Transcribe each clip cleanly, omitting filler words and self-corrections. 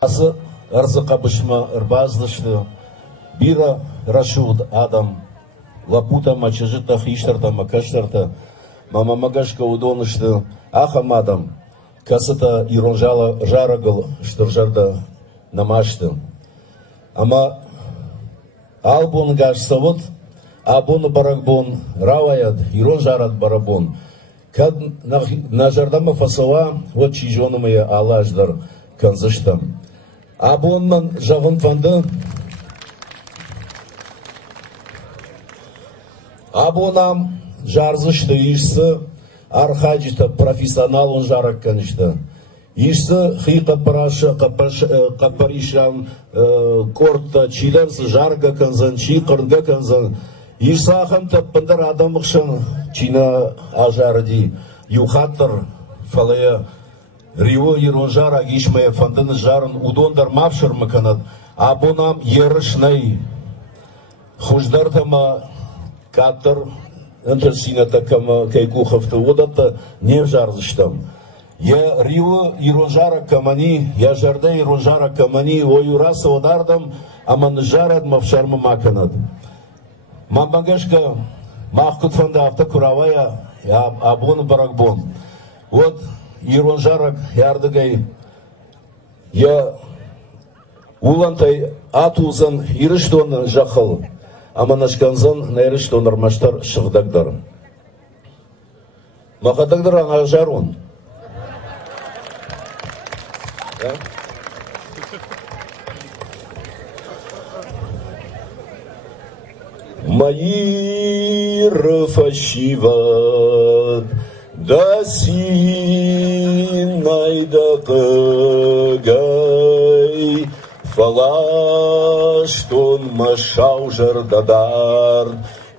Асы арзықа бішма ырбаздышты, бира рашуд адам, лапута мачыжыта хиштарта макаштарта, мама магашка удонышты, ахам адам, касыта иронжала жарагыл штыржарда намашты. Ама албон гашсавод, абон барагбон, раваяд, ирон жарад барабон. Кад на жардама фасова, вот чижонымая алаждар канзыштам. Абонман жавын фанды, абонам жарзышты ишсы, архаджита профессионал он жарак канышты. Ишсы хиқа параша, қапаришан, корта, чилерсы жарга канзан, чиқырга канзан. Ишсы ахамта пындар адамықшын, чина ажарди, юхаттыр, фалая, Рио иронжар агишмая фандын жарын удондар мавшыр мыканат, абонам ерышнай хуждартама каттыр, интерсината кама кайкуховты одатта не жарзыштам. Я Рио иронжара камани, я жарда иронжара камани, оюраса одардам, аман жарад мавшарма маканат. Мамбагашка махкут фанда авто куравая, абон баракбон. Вот иронжарак ярдыгай, я улантай атузан ирыштон жахал, аманашканзан на ирыштон армаштар шывдагдар. Махадагдар аңа жарун. Маир фашиват, да синай да кыгай, фалаштон машау жардадар,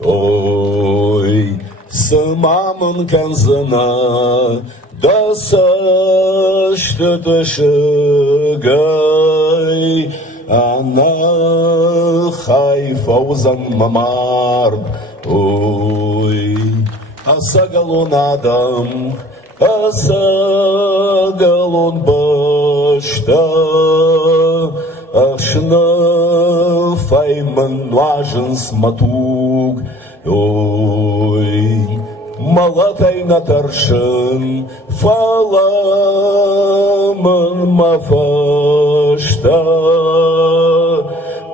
ой, сымамын канзына, да сашты тышыгай, ана хайфаузан мамард, ой, асагалон адам, асагалон башта, ашна файман важен сматуг, ой, малатай натаршын, фаламын мафашта,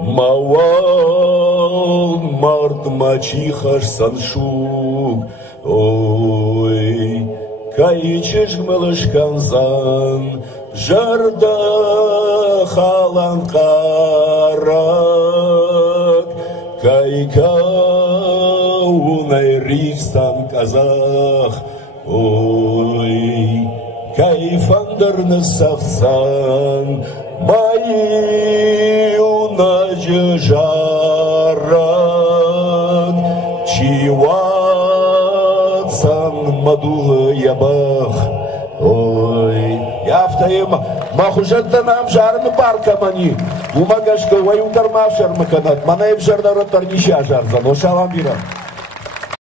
мауал март мачихаш саншуг, ой, кайчеш мылышканзан, жарда халан карак, кайка унай ристан казах, ой, кайфандырны савсан, мои унажы жарак, чиватсан мадулы ябах, ой, яфтаем махужаттанам жарны бар камани, умагашка ваюдар мавшар маканат, манаев жардаротар ниша жарзан, ошалам бира.